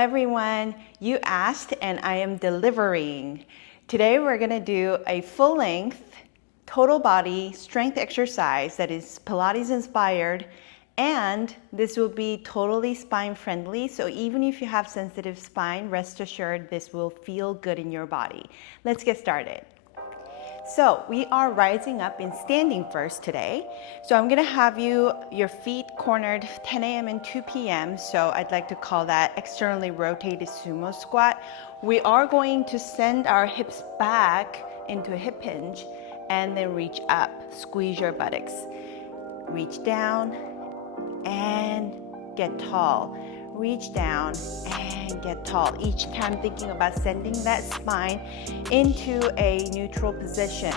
everyone, you asked and I am delivering. Today we're going to do a full-length total body strength exercise that is Pilates inspired, and this will be totally spine friendly, so even if you have sensitive spine, rest assured this will feel good in your body. Let's get started. So we are rising up in standing first today. So I'm gonna have your feet cornered 10 a.m. and 2 p.m. So I'd like to call that externally rotated sumo squat. We are going to send our hips back into a hip hinge and then reach up, squeeze your buttocks. Reach down and get tall. Reach down and get tall. Each time thinking about sending that spine into a neutral position.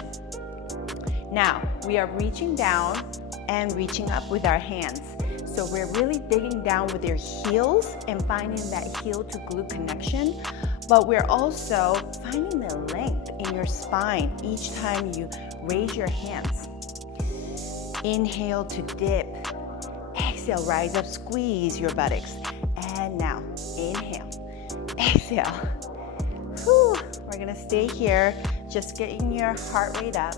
Now, we are reaching down and reaching up with our hands. So we're really digging down with your heels and finding that heel to glute connection, but we're also finding the length in your spine each time you raise your hands. Inhale to dip. Exhale, rise up, squeeze your buttocks. And now, inhale, exhale. Whew. We're gonna stay here, just getting your heart rate up.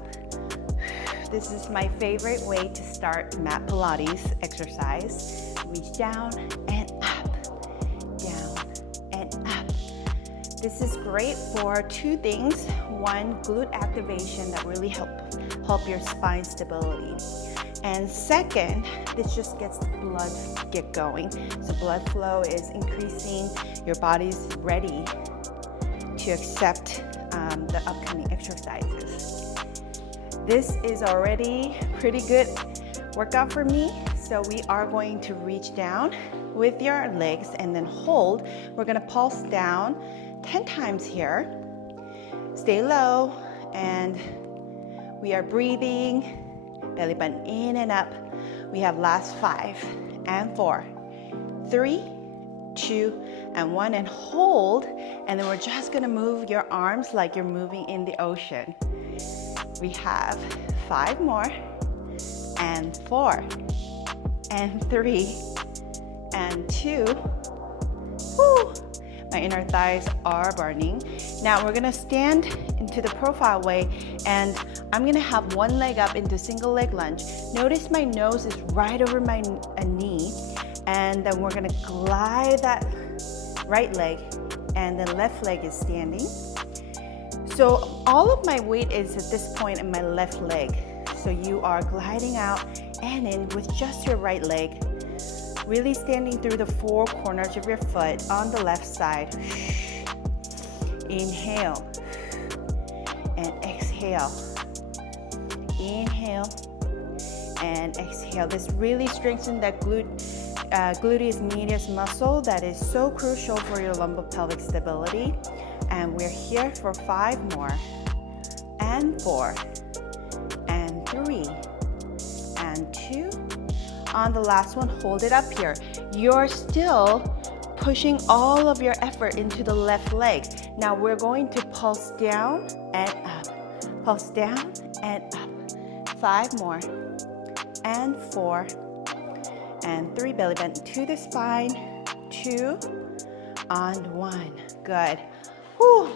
This is my favorite way to start mat Pilates exercise. Reach down and up, down and up. This is great for two things. One, glute activation that really help your spine stability. And second, this just gets the blood get going. So blood flow is increasing, your body's ready to accept the upcoming exercises. This is already pretty good workout for me. So we are going to reach down with your legs and then hold. We're gonna pulse down 10 times here. Stay low, and we are breathing. Belly button in and up. We have last 5 and 4, 3, 2, and 1, and hold. And then we're just gonna move your arms like you're moving in the ocean. We have 5 more, and 4, and 3, and 2. Whew. My inner thighs are burning. Now we're gonna stand into the profile way, and I'm gonna have one leg up into single leg lunge. Notice my nose is right over my knee, and then we're gonna glide that right leg, and the left leg is standing. So all of my weight is at this point in my left leg. So you are gliding out and in with just your right leg. Really standing through the 4 corners of your foot on the left side. Inhale and exhale. Inhale and exhale. This really strengthens that gluteus medius muscle that is so crucial for your lumbopelvic stability. And we're here for 5 more, and 4, and 3, and 2. On the last one, hold it up here. You're still pushing all of your effort into the left leg. Now we're going to pulse down and up. Pulse down and up. 5 more, and 4, and 3. Belly button to the spine. 2, and 1. Good. Whew.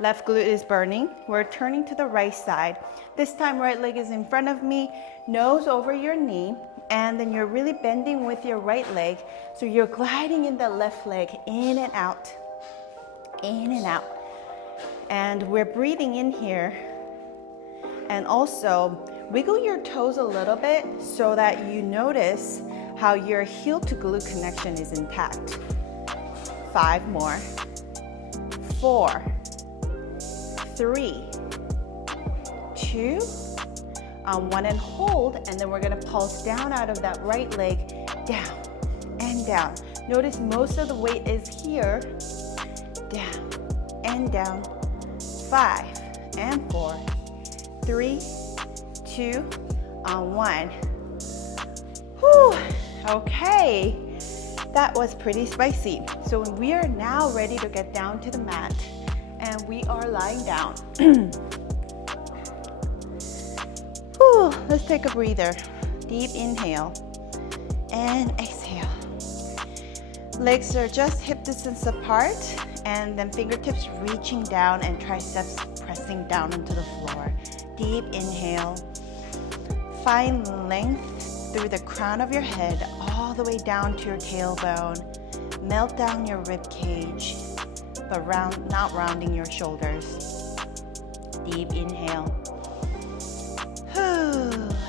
Left glute is burning. We're turning to the right side. This time, right leg is in front of me, nose over your knee. And then you're really bending with your right leg. So you're gliding in the left leg, in and out, in and out. And we're breathing in here. And also wiggle your toes a little bit so that you notice how your heel to glute connection is intact. 5 more, 4, 3, 2, 1, and hold, and then we're gonna pulse down out of that right leg, down and down. Notice most of the weight is here, down and down. 5 and 4, 3, 2, 1. Whew, okay, that was pretty spicy. So we are now ready to get down to the mat, and we are lying down. Whew, let's take a breather. Deep inhale and exhale. Legs are just hip distance apart, and then fingertips reaching down and triceps pressing down into the floor. Deep inhale. Find length through the crown of your head all the way down to your tailbone. Melt down your rib cage, but not rounding your shoulders. Deep inhale.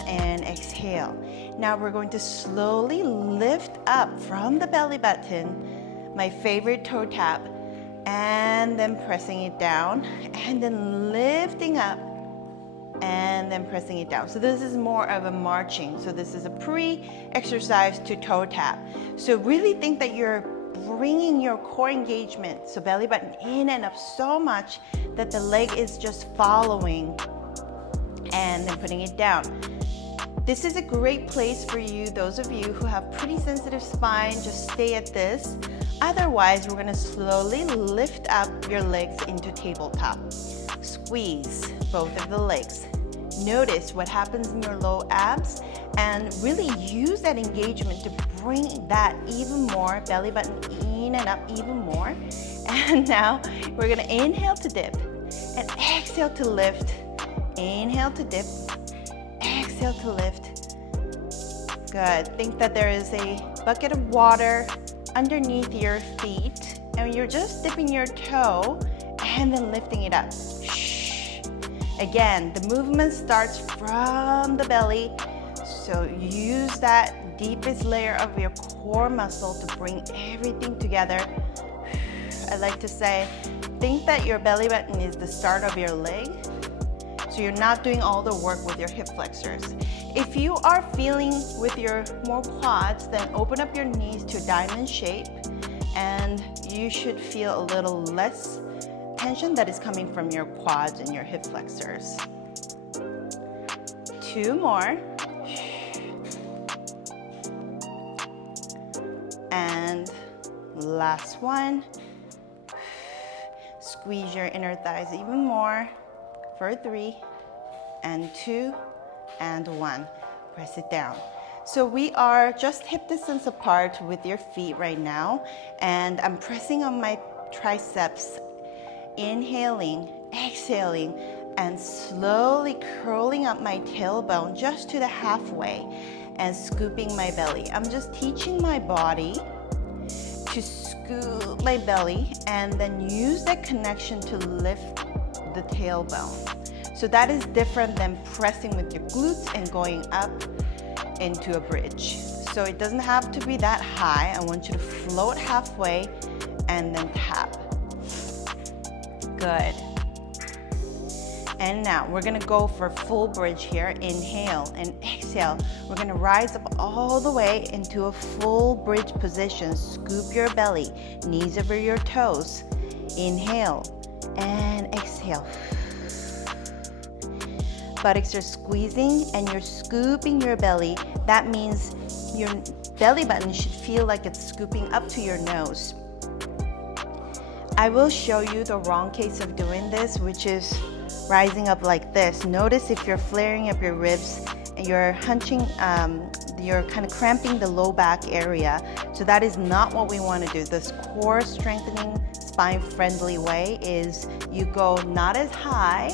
And exhale. Now we're going to slowly lift up from the belly button, my favorite toe tap, and then pressing it down, and then lifting up, and then pressing it down. So this is more of a marching. So this is a pre-exercise to toe tap. So really think that you're bringing your core engagement, so belly button in and up so much that the leg is just following, and then putting it down. This is a great place for you, those of you who have pretty sensitive spine, just stay at this. Otherwise, we're gonna slowly lift up your legs into tabletop. Squeeze both of the legs. Notice what happens in your low abs, and really use that engagement to bring that even more, belly button in and up even more. And now we're gonna inhale to dip and exhale to lift. Inhale to dip, exhale to lift. Good. Think that there is a bucket of water underneath your feet, and you're just dipping your toe and then lifting it up. Shh. Again, the movement starts from the belly, so use that deepest layer of your core muscle to bring everything together. I like to say, think that your belly button is the start of your leg, so you're not doing all the work with your hip flexors. If you are feeling with your more quads, then open up your knees to diamond shape, and you should feel a little less tension that is coming from your quads and your hip flexors. 2 more. And last one. Squeeze your inner thighs even more for 3 and 2 and 1. Press it down. So we are just hip distance apart with your feet right now, and I'm pressing on my triceps, inhaling, exhaling, and slowly curling up my tailbone just to the halfway and scooping my belly. I'm just teaching my body to scoop my belly and then use that connection to lift the tailbone. So that is different than pressing with your glutes and going up into a bridge. So it doesn't have to be that high. I want you to float halfway and then tap. Good. And now we're gonna go for full bridge here. Inhale and exhale. We're gonna rise up all the way into a full bridge position. Scoop your belly, knees over your toes. Inhale and exhale. Buttocks are squeezing and you're scooping your belly. That means your belly button should feel like it's scooping up to your nose. I will show you the wrong case of doing this, which is rising up like this. Notice if you're flaring up your ribs and you're hunching, you're kind of cramping the low back area. So that is not what we want to do. This core strengthening, spine friendly way is you go not as high,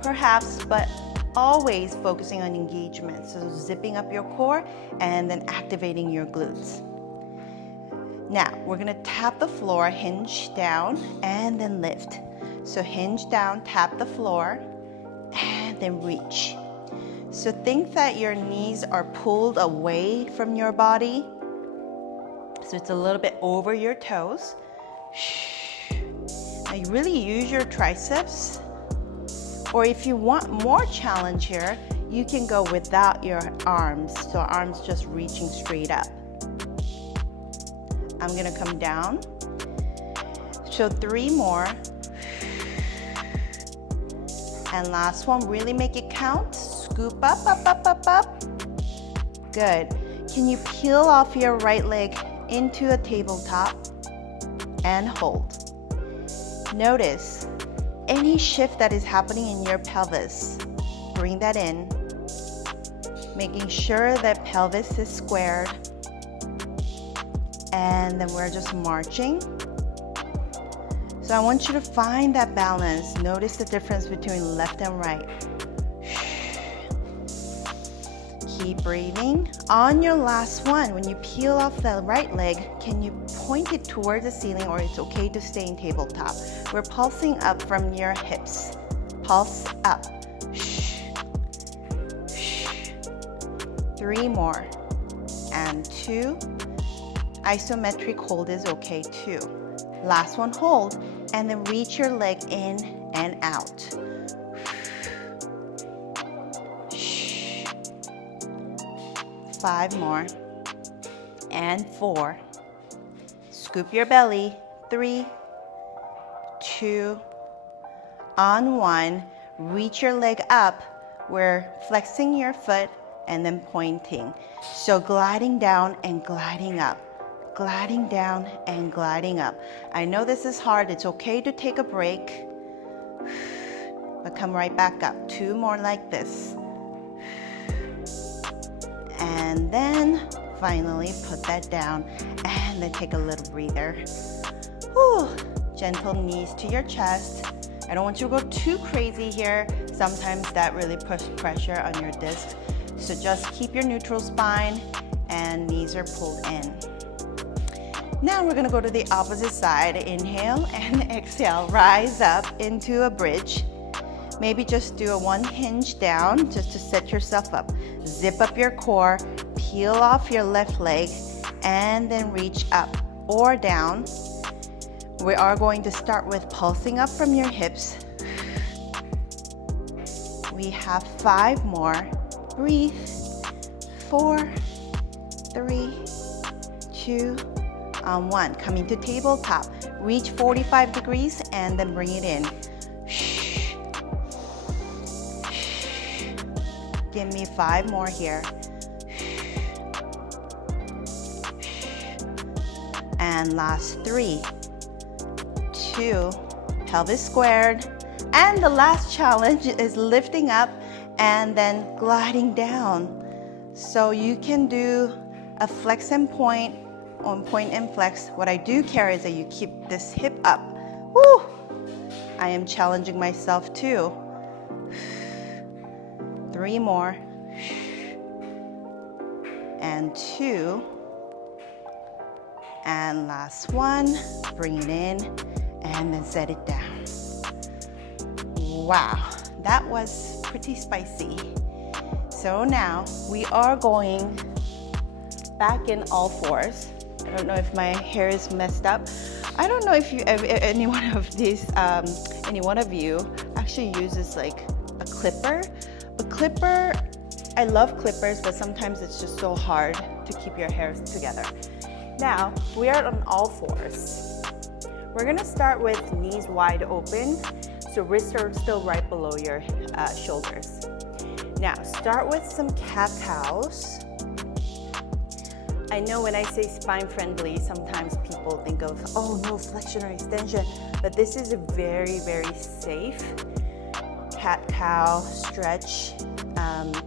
perhaps, but always focusing on engagement. So zipping up your core and then activating your glutes. Now we're gonna tap the floor, hinge down, and then lift. So hinge down, tap the floor, and then reach. So think that your knees are pulled away from your body. So it's a little bit over your toes. Now you really use your triceps. Or if you want more challenge here, you can go without your arms. So arms just reaching straight up. I'm gonna come down. So 3 more. And last one, really make it count. Scoop up, up, up, up, up. Good. Can you peel off your right leg into a tabletop and hold? Notice any shift that is happening in your pelvis. Bring that in. Making sure that pelvis is squared. and then we're just marching. So I want you to find that balance. Notice the difference between left and right. Keep breathing. On your last one, when you peel off the right leg, can you point it towards the ceiling, or it's okay to stay in tabletop? We're pulsing up from your hips. Pulse up. 3 more. And 2. Isometric hold is okay too. Last one, hold, and then reach your leg in and out. 5 more. And 4. Scoop your belly. 3, 2, on 1. Reach your leg up. We're flexing your foot and then pointing. So gliding down and gliding up. Gliding down and gliding up. I know this is hard. It's okay to take a break, but come right back up. 2 more like this. And then finally put that down and then take a little breather. Whew. Gentle knees to your chest. I don't want you to go too crazy here. Sometimes that really puts pressure on your disc. So just keep your neutral spine and knees are pulled in. Now we're gonna go to the opposite side. Inhale and exhale. Rise up into a bridge. Maybe just do a 1 hinge down just to set yourself up. Zip up your core, peel off your left leg, and then reach up or down. We are going to start with pulsing up from your hips. We have 5 more. Breathe. 4, 3, 2, on 1. Coming to tabletop. Reach 45 degrees and then bring it in. Give me 5 more here. And last 3, 2, pelvis squared. And the last challenge is lifting up and then gliding down. So you can do a flex and point, on point and flex. What I do care is that you keep this hip up. Woo! I am challenging myself too. 3 more. And 2. And last one. Bring it in and then set it down. Wow, that was pretty spicy. So now we are going back in all fours. I don't know if my hair is messed up. I don't know if any one of you actually uses like a clipper. A clipper, I love clippers, but sometimes it's just so hard to keep your hair together. Now, we are on all fours. We're gonna start with knees wide open, so wrists are still right below your shoulders. Now, start with some cat-cows. I know when I say spine-friendly, sometimes people think of, oh no, flexion or extension, but this is a very, very safe cat-cow stretch,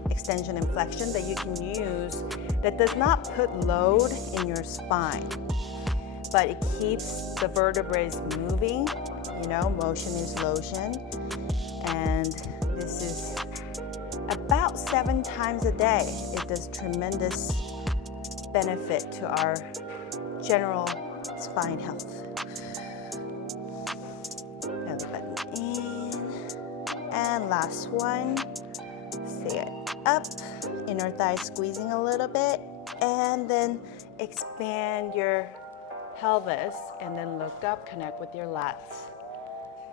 extension and flexion that you can use that does not put load in your spine, but it keeps the vertebrae moving. You know, motion is lotion, and this is about 7 times a day. It does tremendous benefit to our general spine health. Belly button in, and last one. Stay it up, inner thigh squeezing a little bit, and then expand your pelvis, and then look up, connect with your lats,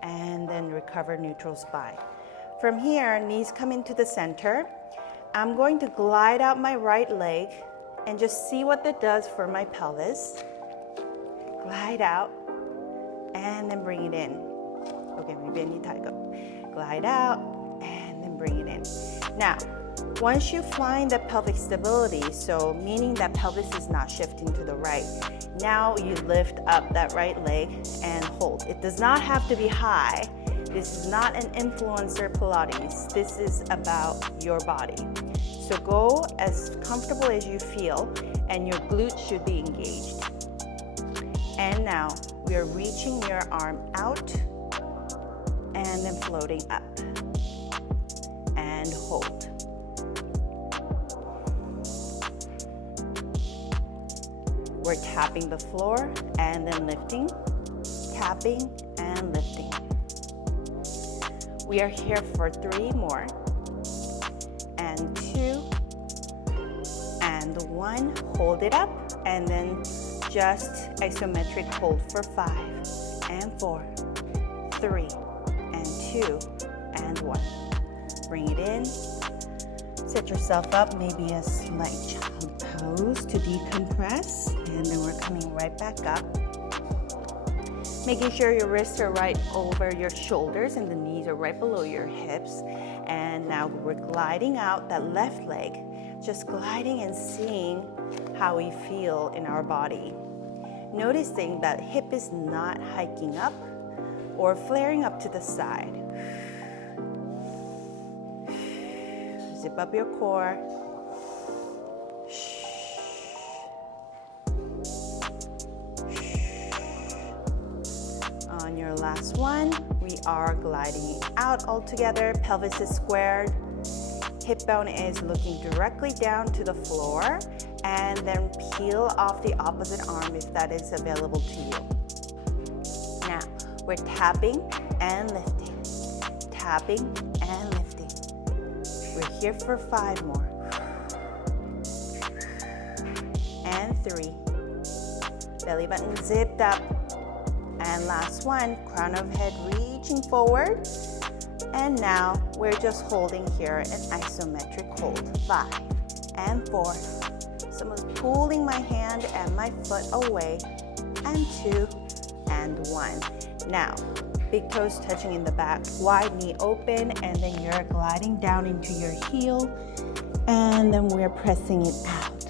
and then recover neutral spine. From here, knees come into the center. I'm going to glide out my right leg and just see what that does for my pelvis. Glide out and then bring it in. Okay, maybe go. Glide out and then bring it in. Now, once you find the pelvic stability, so meaning that pelvis is not shifting to the right, now you lift up that right leg and hold. It does not have to be high. This is not an influencer Pilates. This is about your body. So go as comfortable as you feel, and your glutes should be engaged. And now we are reaching your arm out and then floating up. And hold. We're tapping the floor and then lifting, tapping and lifting. We are here for 3 more. And 2 and 1. Hold it up and then just isometric hold for 5 and 4, 3 and 2 and 1. Bring it in. Set yourself up, maybe a slight child pose to decompress, and then we're coming right back up. Making sure your wrists are right over your shoulders and the knees are right below your hips. And now we're gliding out that left leg, just gliding and seeing how we feel in our body. Noticing that hip is not hiking up or flaring up to the side. Zip up your core. On your last one, we are gliding out all together. Pelvis is squared. Hip bone is looking directly down to the floor. And then peel off the opposite arm if that is available to you. Now, we're tapping and lifting. Tapping and lifting. We're here for 5 more. And 3. Belly button zipped up. And last one, crown of head reaching forward. And now we're just holding here an isometric hold. 5 and 4. Someone's pulling my hand and my foot away. And 2 and 1. Now, big toes touching in the back, wide knee open, and then you're gliding down into your heel, and then we're pressing it out.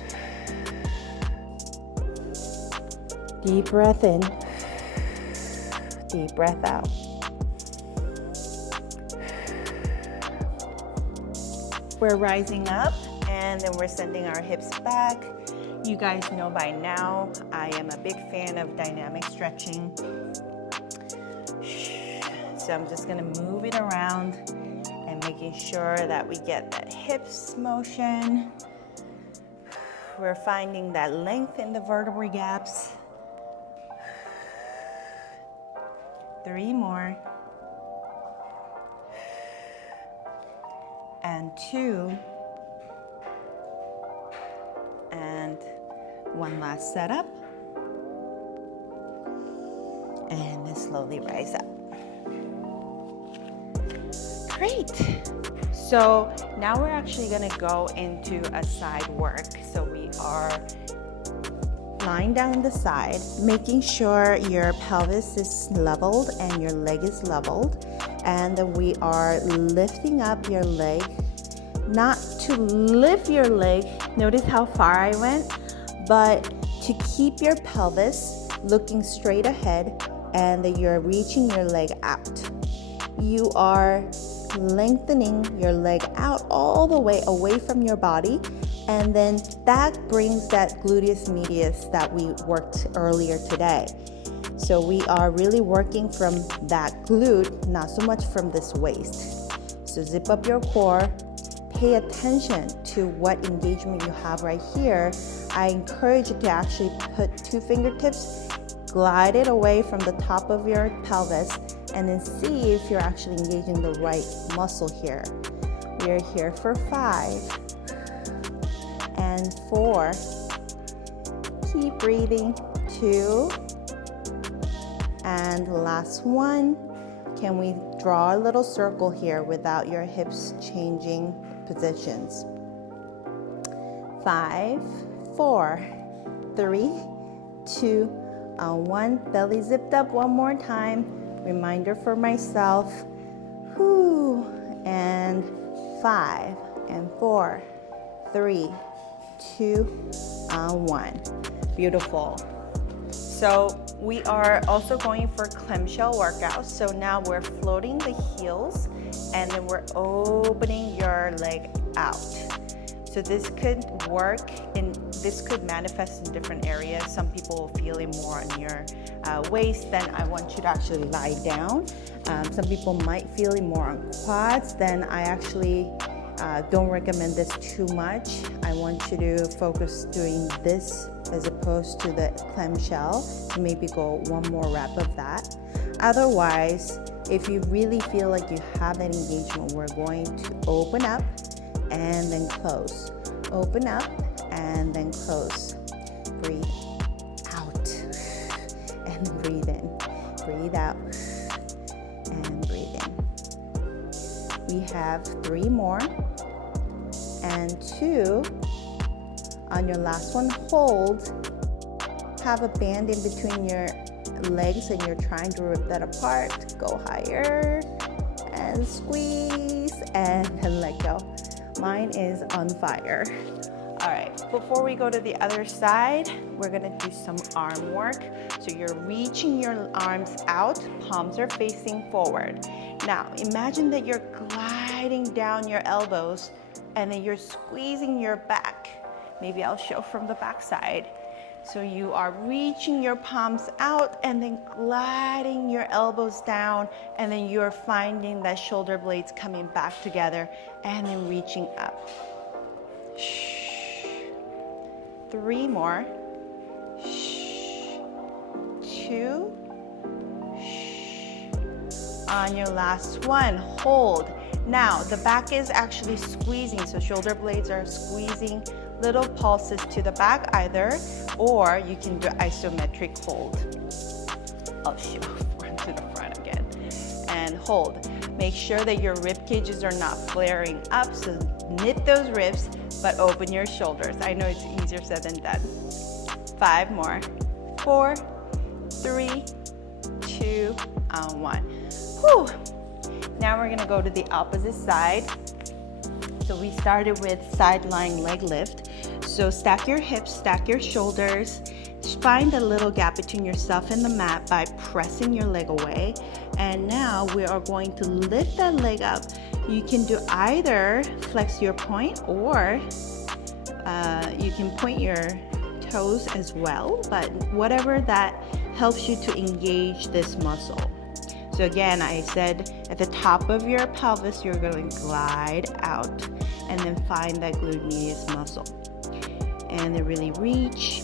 Deep breath in, deep breath out. We're rising up, and then we're sending our hips back. You guys know by now, I am a big fan of dynamic stretching. So I'm just gonna move it around and making sure that we get that hips motion. We're finding that length in the vertebrae gaps. 3 more. And 2. And 1 last setup. And then slowly rise up. Great. So now we're actually going to go into a side work. So we are lying down on the side, making sure your pelvis is leveled and your leg is leveled. And then we are lifting up your leg. Not to lift your leg, notice how far I went, but to keep your pelvis looking straight ahead and that you're reaching your leg out. You are lengthening your leg out all the way away from your body, and then that brings that gluteus medius that we worked earlier today. So we are really working from that glute, not so much from this waist. So zip up your core, pay attention to what engagement you have right here. I encourage you to actually put 2 fingertips, glide it away from the top of your pelvis, and then see if you're actually engaging the right muscle here. We are here for 5 and 4. Keep breathing. 2 and last one. Can we draw a little circle here without your hips changing positions? 5, 4, 3, 2, 1. Belly zipped up one more time. Reminder for myself. Whew. And 5 and 4, 3, 2, 1. Beautiful. So we are also going for clamshell workouts. So now we're floating the heels and then we're opening your leg out. So So this could work and this could manifest in different areas. Some people will feel it more on your waist. Then I want you to actually lie down. Some people might feel it more on quads. Then I actually don't recommend this too much. I want you to focus doing this as opposed to the clamshell. Maybe go one more rep of that. Otherwise, if you really feel like you have that engagement, we're going to open up and then close. Open up and then close. Breathe out and breathe in. Breathe out and breathe in. We have 3 more and 2. On your last one, hold. Have a band in between your legs and you're trying to rip that apart. Go higher and squeeze and then let go. Mine is on fire. All right, before we go to the other side, we're gonna do some arm work. So you're reaching your arms out, palms are facing forward. Now, imagine that you're gliding down your elbows and then you're squeezing your back. Maybe I'll show from the back side. So you are reaching your palms out and then gliding your elbows down, and then you're finding that shoulder blades coming back together and then reaching up. 3 more. 2. On your last one, hold. Now the back is actually squeezing, so shoulder blades are squeezing, little pulses to the back either, or you can do isometric hold. I'll show front to the front again. And hold. Make sure that your rib cages are not flaring up, so knit those ribs, but open your shoulders. I know it's easier said than done. 5 more. 4, 3, 2, and 1. Whew. Now we're gonna go to the opposite side. So we started with side lying leg lift. So stack your hips, stack your shoulders, find a little gap between yourself and the mat by pressing your leg away. And now we are going to lift that leg up. You can do either flex your point, or you can point your toes as well, but whatever that helps you to engage this muscle. So again, I said at the top of your pelvis, you're going to glide out and then find that glute medius muscle. And then really reach.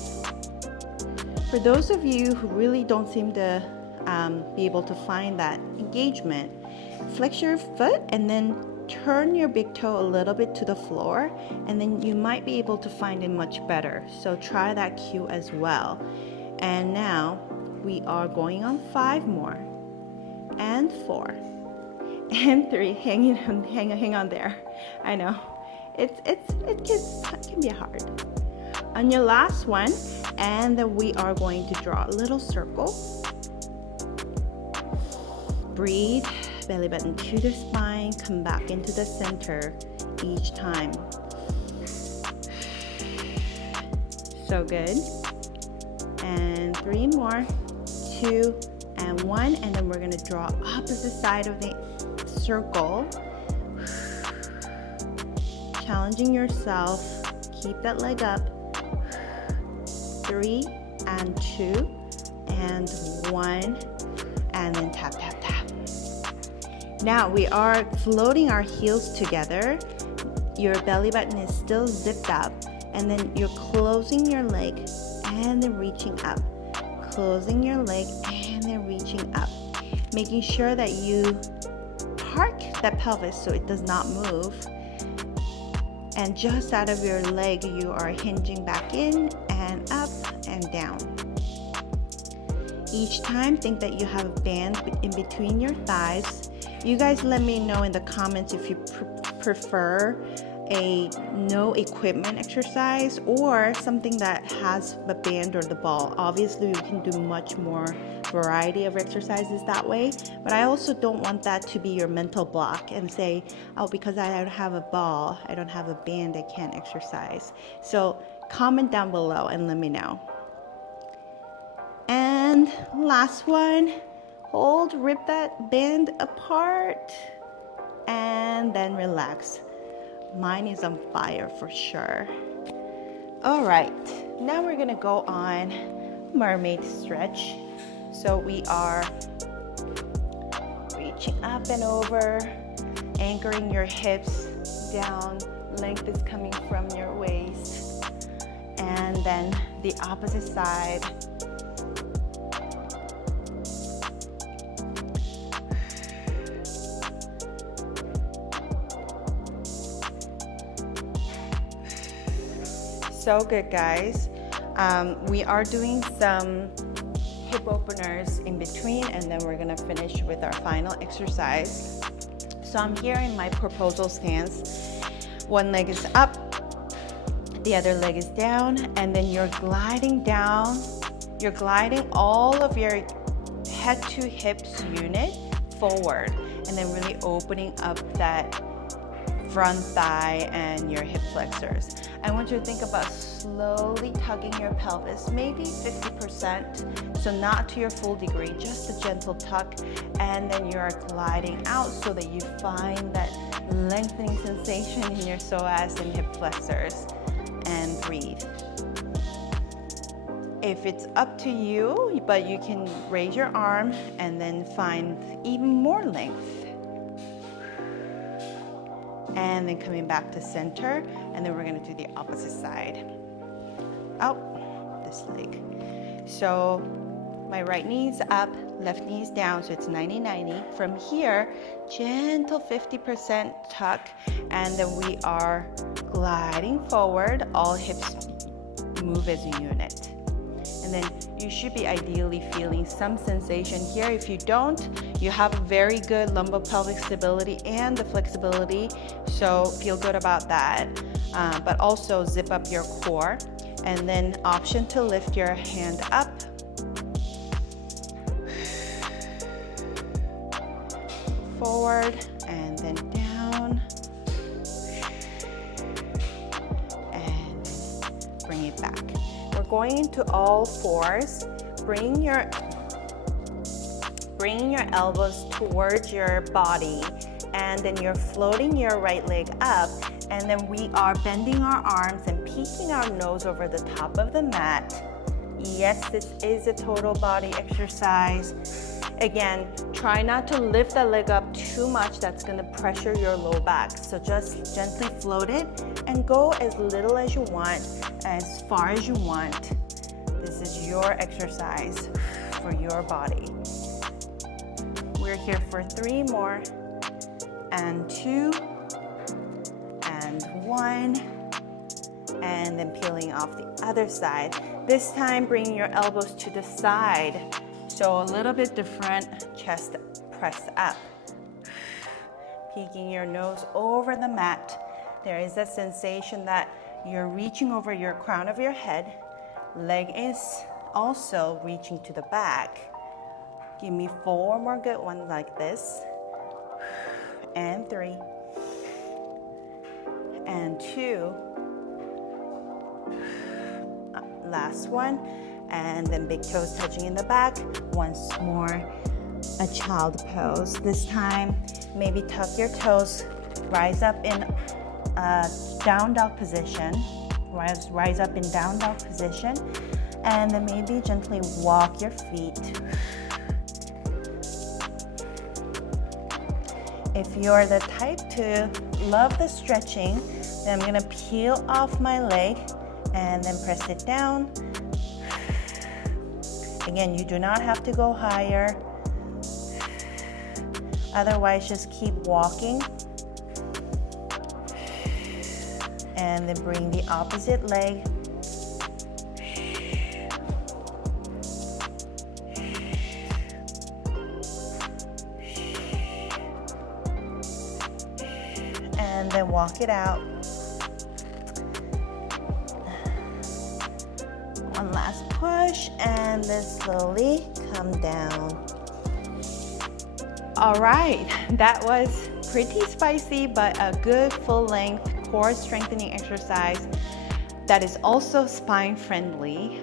For those of you who really don't seem to be able to find that engagement, flex your foot and then turn your big toe a little bit to the floor, and then you might be able to find it much better. So try that cue as well. And now we are going on 5 more. And 4 and 3. Hang on there. I know it can be hard. On your last one, and then we are going to draw a little circle. Breathe, belly button to the spine, come back into the center each time. So good. And 3 more. 2 and 1, and then we're going to draw opposite side of the circle. Challenging yourself. Keep that leg up. 3 and 2 and 1, and then tap, tap, tap. Now we are floating our heels together. Your belly button is still zipped up, and then you're closing your leg and then reaching up. Closing your leg and then reaching up. Making sure that you park that pelvis so it does not move. And just out of your leg, you are hinging back in and up and down. Each time, think that you have a band in between your thighs. You guys let me know in the comments if you prefer a no equipment exercise or something that has the band or the ball. Obviously, we can do much more variety of exercises that way, but I also don't want that to be your mental block and say, oh, because I don't have a ball, I don't have a band, I can't exercise. So comment down below and let me know. And last one, hold, rip that band apart, and then relax. Mine is on fire for sure. All right, now we're gonna go on mermaid stretch. So we are reaching up and over, anchoring your hips down. Length is coming from your waist. And then the opposite side. So good, guys. We are doing some hip openers in between, and then we're gonna finish with our final exercise. So I'm here in my proposal stance. One leg is up, the other leg is down, and then you're gliding down. You're gliding all of your head to hips unit forward, and then really opening up that front thigh and your hip flexors. I want you to think about slowly tugging your pelvis, maybe 50%, so not to your full degree, just a gentle tuck, and then you're gliding out so that you find that lengthening sensation in your psoas and hip flexors, and breathe. If it's up to you, but you can raise your arm and then find even more length. And then coming back to center, and then we're gonna do the opposite side. Oh, this leg. So my right knee's up, left knee's down, so it's 90-90. From here, gentle 50% tuck, and then we are gliding forward. All hips move as a unit. And then you should be ideally feeling some sensation here. If you don't, you have very good lumbar-pelvic stability and the flexibility, so feel good about that. But also zip up your core, and then option to lift your hand up. Forward, and then down. And bring it back. We're going into all fours. Bring your elbows towards your body, and then you're floating your right leg up, and then we are bending our arms and peeking our nose over the top of the mat. Yes, this is a total body exercise. Again, try not to lift the leg up too much. That's gonna pressure your low back. So just gently float it and go as little as you want, as far as you want. This is your exercise for your body. We're here for 3 more, and 2, and 1, and then peeling off the other side. This time, bring your elbows to the side. So a little bit different, chest pressed up. Peeking your nose over the mat. There is a sensation that you're reaching over your crown of your head. Leg is also reaching to the back. Give me 4 more good ones like this. And 3. And 2. Last one. And then big toes touching in the back. Once more, a child pose. This time, maybe tuck your toes, rise up in down dog position. Rise up in down dog position. And then maybe gently walk your feet. If you're the type to love the stretching, then I'm gonna peel off my leg and then press it down. Again, you do not have to go higher. Otherwise, just keep walking. And then bring the opposite leg. And then walk it out. One last push, and then slowly come down. All right, that was pretty spicy, but a good full length core strengthening exercise that is also spine friendly.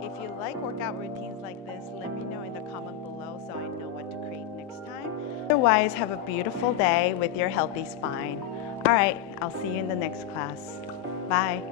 If you like workout routines like this, let me know in the comment below so I know what to create next time. Otherwise, have a beautiful day with your healthy spine. All right, I'll see you in the next class. Bye.